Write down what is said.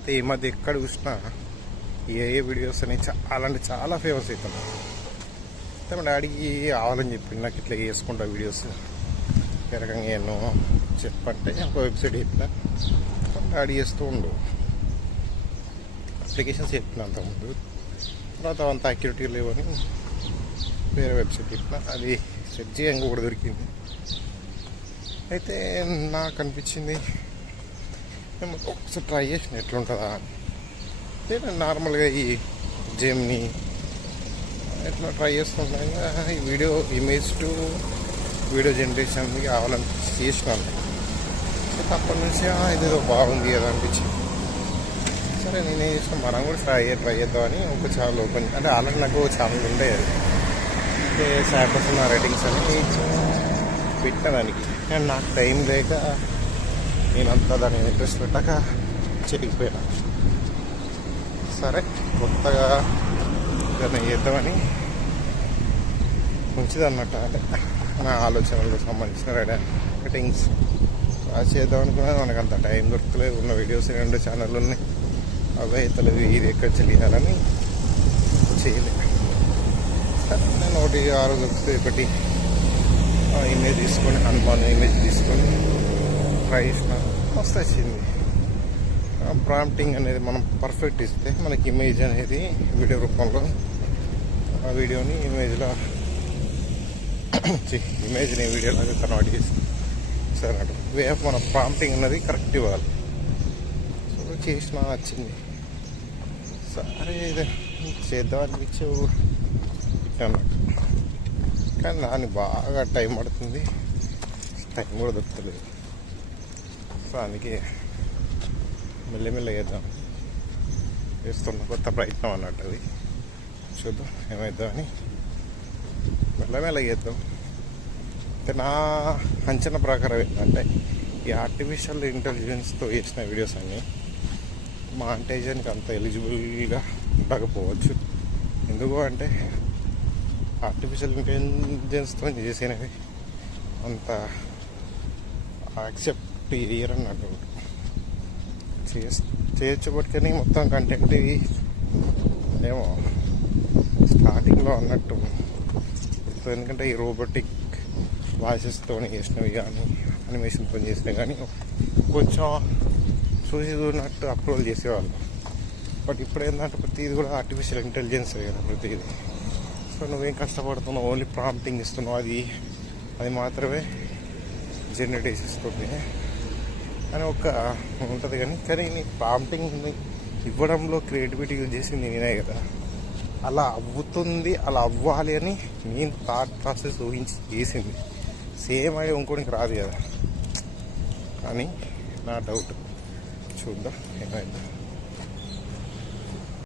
అయితే ఈ మధ్య ఎక్కడ చూసినా ఏ ఏ వీడియోస్ అనేవి చాలా అంటే చాలా ఫేమస్ అవుతున్నాయి. అయితే మా డాడీకి కావాలని చెప్పి నాకు ఇట్లా చేసుకుంటా వీడియోస్. ఏ రకంగా నేను చెప్పంటే ఒక వెబ్సైట్ చెప్పిన డాడీ చేస్తూ ఉండు. అప్లికేషన్స్ చెప్పిన అంతకుముందు. తర్వాత అంత అక్యూరిటీ లేవని వేరే వెబ్సైట్ చెప్పిన అది సెట్ చేయంగా కూడా దొరికింది. అయితే నాకు అనిపించింది ఒకసారి ట్రై చేసిన ఎట్లుంటుందా అని. నేను నార్మల్గా ఈ జెమ్ని ఎట్లా ట్రై చేస్తుండగా ఈ video image to video generation కావాలని చేసినాను. సో అప్పటి నుంచి ఇదేదో బాగుంది కదా అనిపించింది. సరే నేనేం చేసినా చేసిన మనం కూడా ట్రై ట్రై చేద్దామని ఒక ఛానల్ ఓపెన్ అంటే ఆల్రెడీ నాకు ఛానల్ ఉండే అది. అయితే శాంపస్ రైటింగ్స్ అని పెట్టడానికి అండ్ నాకు టైం లేక నేనంతా దాని ఇంట్రెస్ట్ పెట్టాక చేయకపోయినా సరే కొత్తగా దాన్ని చేద్దామని మంచిదన్నట్టు అంటే నా ఆలోచనలకు సంబంధించిన రేటింగ్స్ అది చేద్దాం అనుకున్నా మనకు అంత టైం దొరకలేదు. ఉన్న వీడియోస్ రెండు ఛానళ్ళు ఉన్నాయి. అవే తెలివి ఇది ఎక్కడ తెలియాలని చేయలేదు నేను ఒకటి ఆ రోజు ఒకటి ఒకటి ఇమేజ్ తీసుకొని హనుమాన్ ఇమేజ్ తీసుకొని ట్రై చేసిన మస్తు వచ్చింది. ప్రాంప్టింగ్ అనేది మనం పర్ఫెక్ట్ ఇస్తే మనకి ఇమేజ్ అనేది వీడియో రూపంలో ఆ వీడియోని ఇమేజ్లో ఇమేజ్ని వీడియోలాగా కన్వర్ట్ చేసి సరే అటు వే ఆఫ్ మన ప్రాంప్టింగ్ అనేది కరెక్ట్ ఇవ్వాలి. సో చేసిన వచ్చింది. సరే ఇది చేద్దాం అనిపించే అన్నట్టు కానీ దాన్ని బాగా టైం పడుతుంది. టైం కూడా దొరుకుతలేదు. సో అందుకే మెల్లమెల్ల చేద్దాం. వేస్తున్న కొత్త ప్రయత్నం అన్నట్టు అది. చూద్దాం ఏమవుతామని మెల్లమెల్ల చేద్దాం. అయితే నా అంచనా ప్రకారం ఏంటంటే ఈ ఆర్టిఫిషియల్ ఇంటెలిజెన్స్తో చేసిన వీడియోస్ అన్నీ మాంటేజన్కి అంత ఎలిజిబుల్గా ఉండకపోవచ్చు. ఎందుకు అంటే ఆర్టిఫిషియల్ ఇంటెలిజెన్స్తో చేసినవి అంత యాక్సెప్ట్ ఇయర్ అన్నట్టు చేయొచ్చు పట్టుకొని మొత్తం కంటెంట్ ఏమో స్టార్టింగ్లో అన్నట్టు. ఎందుకంటే ఈ రోబోటిక్ వాయిసెస్తో చేసినవి కానీ అనిమేషన్తో చేసినవి కానీ కొంచెం చూసి చూడనట్టు అప్రూవల్ చేసేవాళ్ళు. బట్ ఇప్పుడు ఏంటంటే ప్రతిది కూడా ఆర్టిఫిషియల్ ఇంటెలిజెన్స్ కదా ప్రతిది. సో నువ్వేం కష్టపడుతున్నావు? ఓన్లీ ప్రాంప్టింగ్ ఇస్తున్నావు అది. అది మాత్రమే జనరేట్ చేసేస్తుంది. అని ఒక ఉంటుంది కానీ కానీ నీ ప్రాంప్టింగ్ ఇవ్వడంలో క్రియేటివిటీ యూజ్ చేసింది నేనే కదా. అలా అవ్వుతుంది అలా అవ్వాలి అని నేను థాట్ ప్రాసెస్ ఊహించి చేసింది. సేమ్ ఐడియా ఇంకోటికి రాదు కదా. అని నా డౌట్ చూద్దాం ఏమైంది.